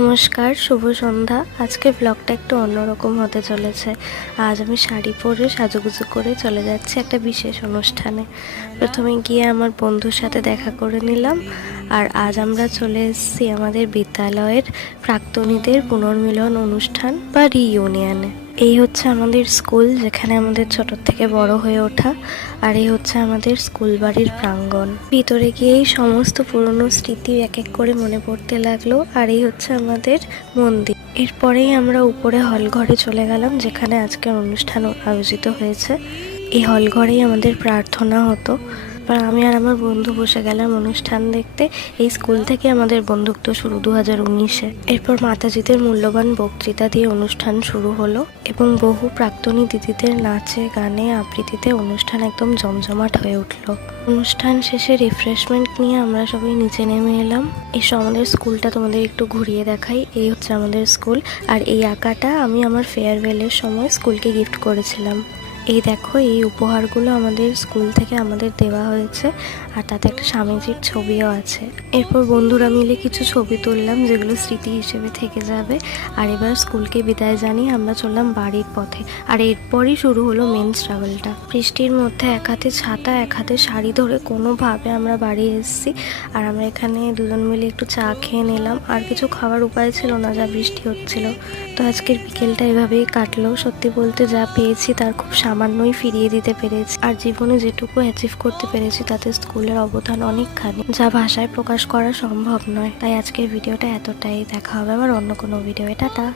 নমস্কার, শুভ সন্ধ্যা। আজকে ব্লগটা একটু অন্যরকম হতে চলেছে। আজ আমি শাড়ি পরে সাজুগুজু করে চলে যাচ্ছি একটা বিশেষ অনুষ্ঠানে। প্রথমে গিয়ে আমার বন্ধুর সাথে দেখা করে নিলাম। আর আজ আমরা চলে এসেছি আমাদের বিদ্যালয়ের প্রাক্তনীদের পুনর্মিলন অনুষ্ঠান বা রিইউনিয়নে। এই হচ্ছে আমাদের স্কুল, যেখানে আমাদের ছোট থেকে বড় হয়ে ওঠা। আর এই হচ্ছে আমাদের স্কুল বাড়ির প্রাঙ্গণ। ভিতরে গিয়েই সমস্ত পুরনো স্মৃতি এক এক করে মনে পড়তে লাগলো। আর এই হচ্ছে আমাদের মন্দির। এরপরেই আমরা উপরে হল ঘরে চলে গেলাম, যেখানে আজকের অনুষ্ঠান আয়োজিত হয়েছে। এই হল ঘরেই আমাদের প্রার্থনা হতো। আমি আর আমার বন্ধু বসে গেলাম অনুষ্ঠান দেখতে। এই স্কুল থেকে আমাদের বন্ধুত্ব শুরু 2019-এ। এরপর মাতাজিদের মূল্যবান বক্তৃতা দিয়ে অনুষ্ঠান শুরু হলো এবং বহু প্রাক্তনী দিদিদের নাচে গানে আবৃত্তিতে অনুষ্ঠান একদম জমজমাট হয়ে উঠলো। অনুষ্ঠান শেষে রিফ্রেশমেন্ট নিয়ে আমরা সবাই নিচে নেমে এলাম। এসো আমাদের স্কুলটা তোমাদের একটু ঘুরিয়ে দেখাই। এই হচ্ছে আমাদের স্কুল। আর এই আঁকাটা আমি আমার ফেয়ারওয়েলের সময় স্কুলকে গিফট করেছিলাম। এই দেখো, এই উপহারগুলো আমাদের স্কুল থেকে আমাদের দেওয়া হয়েছে। আর তাতে একটা স্বামীজির ছবিও আছে। এরপর বন্ধুরা মিলে কিছু ছবি তুললাম, যেগুলো স্মৃতি হিসেবে থেকে যাবে। আর এবার স্কুলকে বিদায় জানিয়ে আমরা চললাম বাড়ির পথে। আর এরপরই শুরু হলো মেন স্ট্রাগলটা। বৃষ্টির মধ্যে এক হাতে ছাতা এক হাতে শাড়ি ধরে কোনোভাবে আমরা বাড়ি এসেছি। আর আমরা এখানে দুজন মিলে একটু চা খেয়ে নিলাম। আর কিছু খাওয়ার উপায় ছিল না, যা বৃষ্টি হচ্ছিল। তো আজকের বিকেলটা এভাবেই কাটলো। সত্যি বলতে যা পেয়েছি তার খুব সামান্যই ফিরিয়ে দিতে পেরেছি। আর জীবনে যেটুকু অ্যাচিভ করতে পেরেছি তাতে স্কুলের অবদান অনেকখানি, যা ভাষায় প্রকাশ করা সম্ভব নয়। তাই আজকের ভিডিওটা এতটাই। দেখা হবে আবার অন্য কোনো ভিডিও। টাটা।